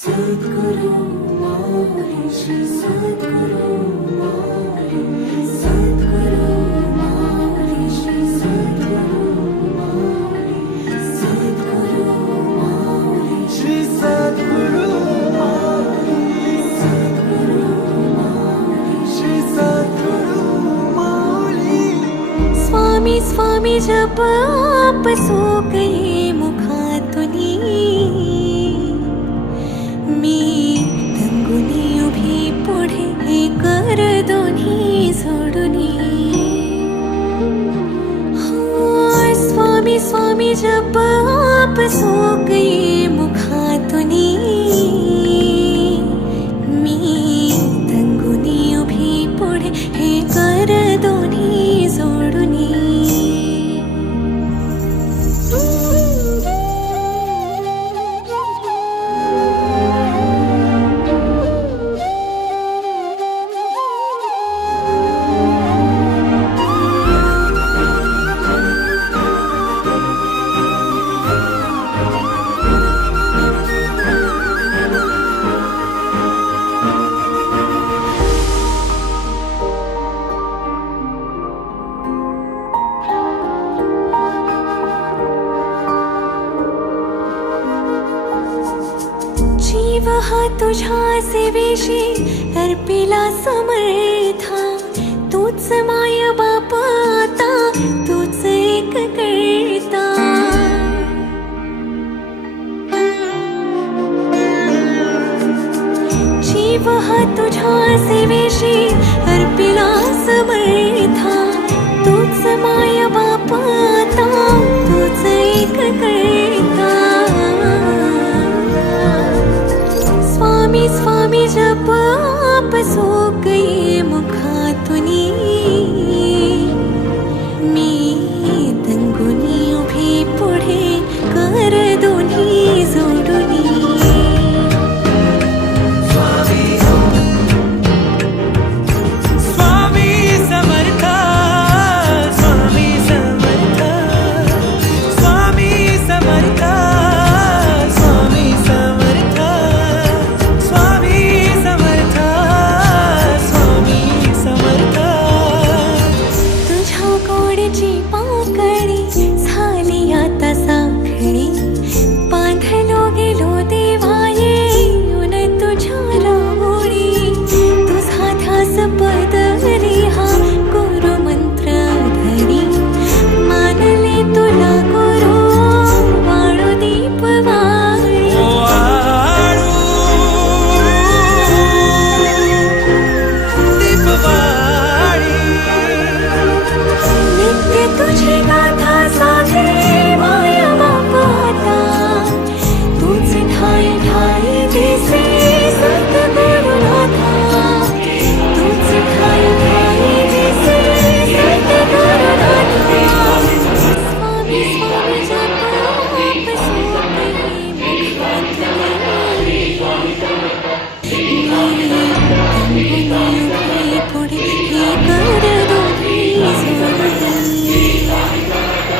सद्गुरु माऊली श्री सद्गुरु माऊली सद्गुरु माऊली श्री सद्गुरु माऊली सद्गुरु माऊली श्री सद्गुरु माऊली सद्गुरु माऊली श्री सद्गुरु माऊली स्वामी स्वामी जप आप सो गए मुखातुनी मी तंगुनी उभी पुढे कर दोन्ही सोडुनी स्वामी स्वामी जप आप सो गए मुखातुनी मी तंगुनी उभी पुढे कर दोन्ही सोडुनी जीव हा तुझ्या सेवेशी अर्पिला समर्था तूच माय बाप आता तूच एक करता जीव हा तुझ्या सेवेशी अर्पिला समर्था तूच माय बाप आता तूच एक करता स्वामी स्वामी जप आप सो गए मुखातुनी मी तंगुनी उभी पुढे कर दोन्ही जोडुनी स्वामी समर्थ स्वामी समर्थ स्वामी समर्थ स्वामी समर्थ स्वामी समर्थ स्वामी समर्थ तुझ्या गोडची पाकळी झाली आता साखळी बांधलो गेलो देवाये येऊन तुझ्या रावळी तुझा ध्यास पदरी हा गुरु मंत्र धरी मानले तुला गुरु वाळू दीप वाळी नित्य तुझी गाथा सागे माया बाप आता तूच ठाई ठाई दिसे सद्गुरुनाथा तूच ठाई ठाई दिसे सद्गुरुनाथा स्वामी स्वामी जप आप सो गए मुखातुनी तंगुनी पुढे कर दोन्ही सोडुनी स्वामी समर्थ